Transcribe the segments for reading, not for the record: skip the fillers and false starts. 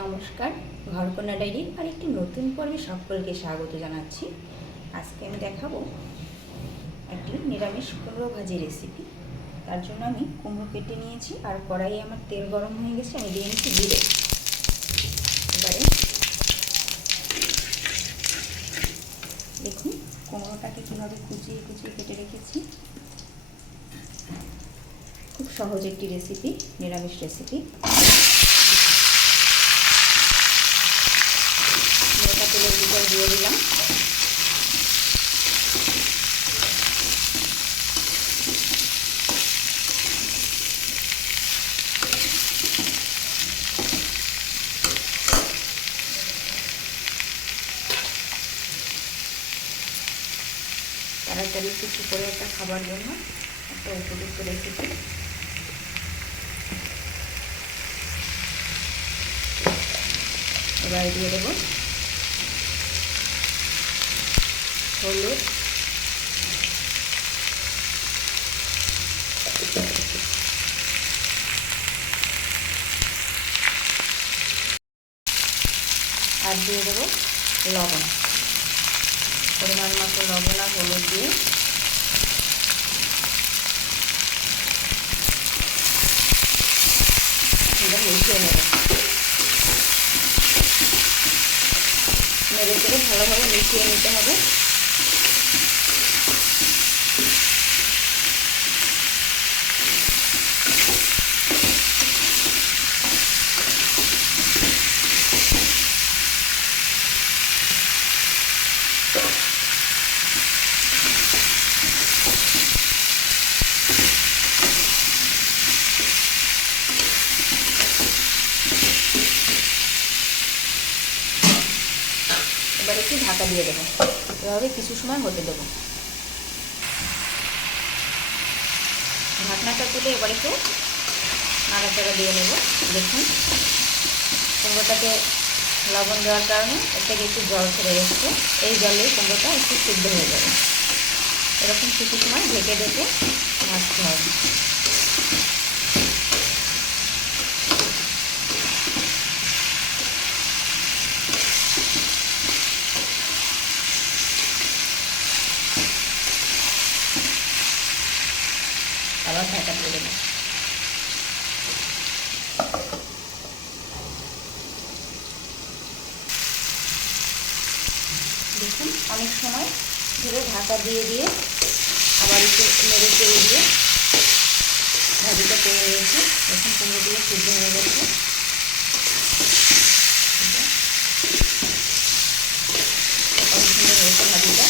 নমস্কার, ঘরকন্যা ডায়েরির আরেকটি নতুন পর্বে সকলকে স্বাগত জানাচ্ছি। আজকে আমি দেখাবো একটি নিরামিষ কুমড়ো ভাজি রেসিপি। তার জন্য আমি কুমড়ো কেটে নিয়েছি আর কড়াইয়ে আমার তেল গরম হয়ে গেছে, আমি দিয়ে নিচ্ছি জিরে। এবারে দেখুন কুমড়োটাকে কীভাবে কুচিয়ে কুচিয়ে কেটে রেখেছি। খুব সহজ একটি রেসিপি, নিরামিষ রেসিপি। তেলের ভিতরে দিয়ে দিলাম। তাড়াতাড়ি কিছু করে একটা খাবার জন্য একটা উপযুক্ত রেসিপি। এবার দিয়ে দেবো হলুদ, আর দিয়ে দেবো লবণ, পরিমাণ মতো লবণ আর হলুদ দিয়ে মিশিয়ে নেব। নেড়ে চেড়ে ভালোভাবে মিশিয়ে নিতে হবে। এবার একটু ঢাকা দিয়ে দেবো, এভাবে কিছু সময় হতে দেবো। ঢাকনাটা তুলে এবার একটু নাড়াচাড়া দিয়ে নেব। দেখুন কুমড়োটাকে লবণ দেওয়ার কারণে এর থেকে একটু জল ছেড়ে এসছে। এই জলে কুমড়োটা একটু সিদ্ধ হয়ে যাবে। এরকম কিছু সময় ঢেকে ঢেকে ভাজতে হবে। আবার ঢাকা দিয়ে দেবো। দেখুন অনেক সময় ধরে ঢাকা দিয়ে দিয়ে আবার একটু নেড়ে চেড়ে দিয়ে ভাজিটা করে নিয়েছি। দেখুন কুমড়োগুলো সিদ্ধ হয়ে গেছে। অনেক সুন্দর হয়েছে ভাজিটা।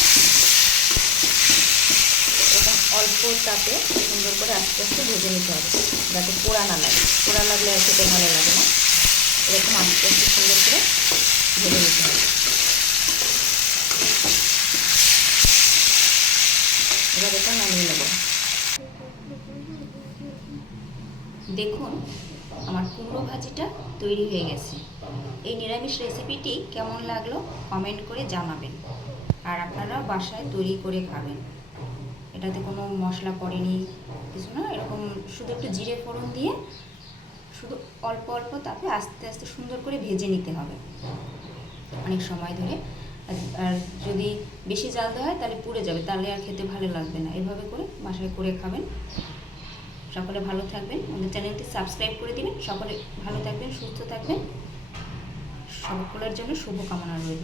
এরকম অল্প তাপে সুন্দর করে আস্তে আস্তে ভেজে নিতে হবে, যাতে পোড়া না লাগে। পোড়া লাগলে আর খেতে ভালো লাগে না। এরকম আস্তে আস্তে সুন্দর করে ভেজে নিতে হবে। এবার এটা নামিয়ে নেব। দেখুন আমার কুমড়ো ভাজিটা তৈরি হয়ে গেছে। এই নিরামিষ রেসিপিটি কেমন লাগলো কমেন্ট করে জানাবেন। আর আপনারাও বাসায় তৈরি করে খাবেন। এটাতে কোনো মশলা পড়েনি, কিছু না। এরকম শুধু একটু জিরে ফোড়ন দিয়ে শুধু অল্প অল্প তাপে আস্তে আস্তে সুন্দর করে ভেজে নিতে হবে অনেক সময় ধরে। আর যদি বেশি জাল দেওয়া হয় তাহলে পুড়ে যাবে, তাহলে আর খেতে ভালো লাগবে না। এভাবে করে বাসায় করে খাবেন। সকলে ভালো থাকবেন। আমাদের চ্যানেলটি সাবস্ক্রাইব করে দিবেন। সকলে ভালো থাকবেন, সুস্থ থাকবেন। সকলের জন্য শুভকামনা রইল।